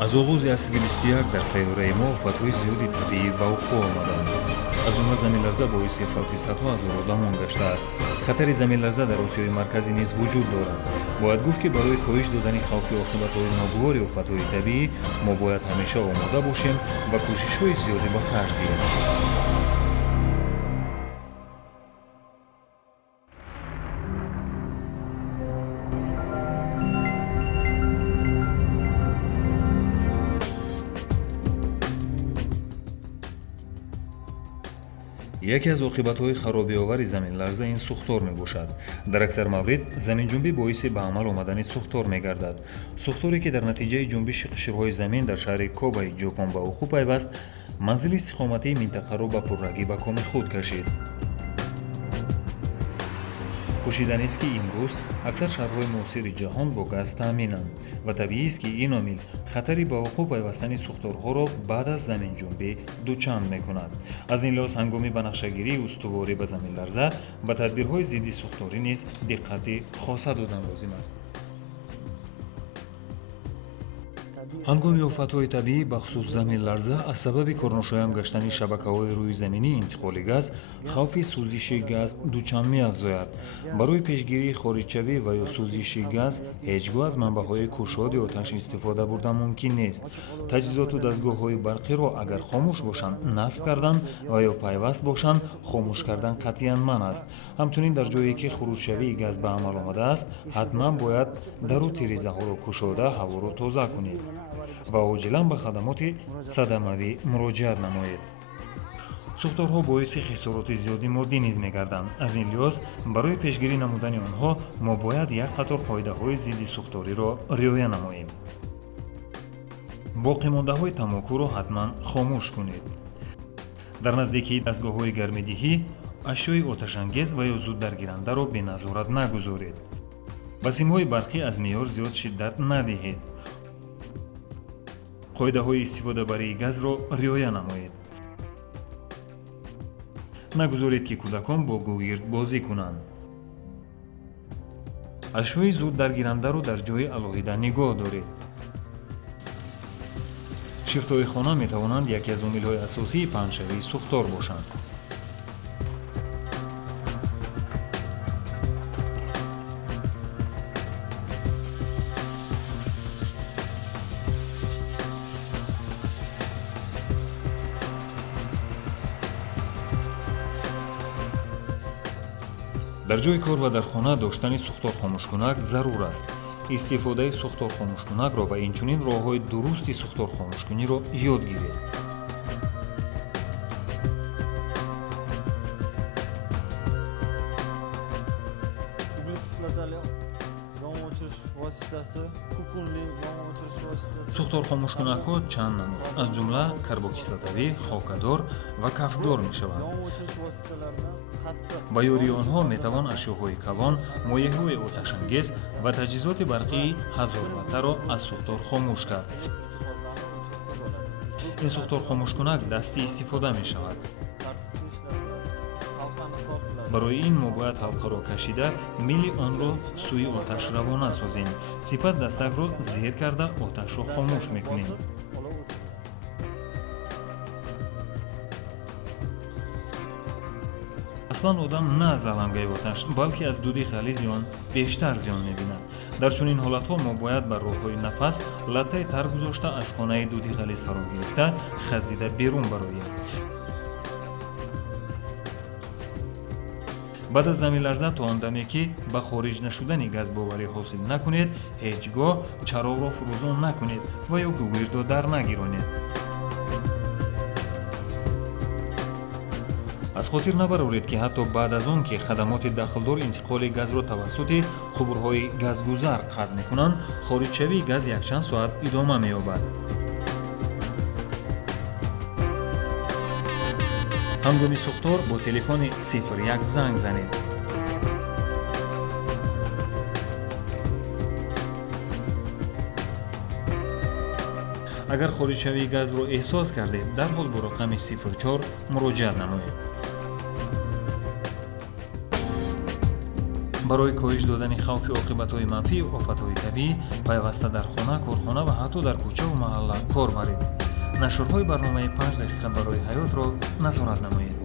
از آغاز عصر 21 در سیاره ما آفت‌های زیادی طبیعی به وقوع آمدند. از جمله زمین‌لرزه باعث فوت صدها هزار آدم گشته است. خطر زمین‌لرزه در آسیای مرکزی نیز وجود دارد. باید گفت که برای کاهش دادن خوف عاقبت‌های ناگوار آفت‌های طبیعی ما باید همیشه آماده باشیم و کوشش‌های زیادی به خرج دهیم. یکی از عاقبت‌های خرابی‌آور زمین‌لرزه این سوختار می‌باشد. در اکثر موارد زمین‌جنبی باعث به عمل آمدن سوختار می‌گردد. سوختاری که در نتیجه جنبش قشرهای زمین در شهر کوبای ژاپن به وقوع پیوست، منزل استقامتی منطقه را به پررگی به کام خود کشید. پوشیدنی است که امروز اکثر شهرهای معاصر جهان با گاز تامینند و طبیعی است که این عامل خطری به وقوع پیوستن سوختارها را بعد از زمین جنبی دوچند می‌کند. از این لحاظ هنگام بنفشه‌گیری استواری به زمین لرزه به تدبیرهای ضد سوختاری نیز دقت خاصه دادن لازم است. هنگام آفت‌های طبیعی بخصوص زمین لرزه از سبب کارناشایان گشتن شبکه‌های روی زمینی انتقال گاز خوف سوزش گاز دوچند می‌افزاید. برای پیشگیری خارج‌شوی و یا سوزش گاز هیچگاه از منبع‌های کشاد آتش استفاده بردن ممکن نیست. تجهیزات و دستگاه‌های برقی را اگر خاموش باشند نصب کردن و یا پیوست باشند خاموش کردن قطعاً منع است. همچنین در جایی که خروج‌شوی گاز به عمل آمده است حتما باید در و تیریزه‌ها را گشوده هوا را تازه کنید و عاجلاً به خدمات صدموی مراجعت نمایید. سوختارها باعث خسارات زیادی مادی نیز می‌گردند. از این لحاظ برای پیشگیری نمودن آنها ما باید یک قطار قاعده‌های ضد سوختاری را رعایت نماییم. باقی مانده‌های تماکو را حتما خاموش کنید. در نزدیکی دستگاه‌های گرم‌دهی اشیای آتش‌انگیز و یا زود درگیرنده را به نظارت نگذارید. به سیم‌های برقی از معیار زیاد شدت ندهید. قاعده‌های استفاده برای گاز را رعایت نمایید. نگذارید که کودکان با گوگرد بازی کنند. اشیای زود درگیرنده را در جای علیحده نگاه دارید. شیفت‌های خانه می‌توانند یکی از عامل‌های اساسی پهن‌شوی سوختار باشند. در جای کار و در خانه داشتن سوختار خاموشکنک ضرور است. استفاده سوختار خاموشکنک را و اینچنین راه‌های درستی سوختار خاموشکنی را یاد گیرید. سوختار خاموشکنک‌ها چند نمود از جمله کربوکسلاتوی، خاکدار و کفدار می‌شوند. با یاری آنها می‌توان اشیاءهای کلان، مایع‌های آتش‌انگیز و تجهیزات برقی هزاربته را از سوختار خاموش کرد. این سوختار خاموشکنک دستی استفاده می‌شود. برای این ما باید حلقه را کشیده میل آن را سوی آتش روانه سازیم. سپس دستک را زیر کرده آتش را خاموش میکنیم. اصلا آدم نه از علنگه آتش بلکه از دود غلیظ آن بیشتر زیان میبیند. در چنین حالتها ما باید بر راههای نفس لطه تر گذاشته از خانه دود غلیظ فرا گرفته خزیده بیرون برویم. بعد از زمین لرزه تا آن دمی که به خارج نشدن گاز باوری حاصل نکنید هیچگاه چراغ را فروزان نکنید و یا گوگرد را در نگیرانید. از خاطر نبرورید که حتی بعد از آن که خدمات داخلدار انتقال گاز را توسط خبرهای گازگذر قطع میکنند خارج شوی گاز یک چند ساعت ادامه مییابد. هنگام سوختار با تلفن 01 زنگ زنید. اگر خارج شوی گاز را احساس کردید درحال با رقم 04 مراجعت نمایید. барои коҳиш додани хавфи оқибатҳои манфии офатҳои табиӣ пайваста дар хона, корхона ва ҳатто дар кӯчаву маҳалла кор баред. нашрҳои барномаи 5 дақиқа барои ҳаётро назорат намоед.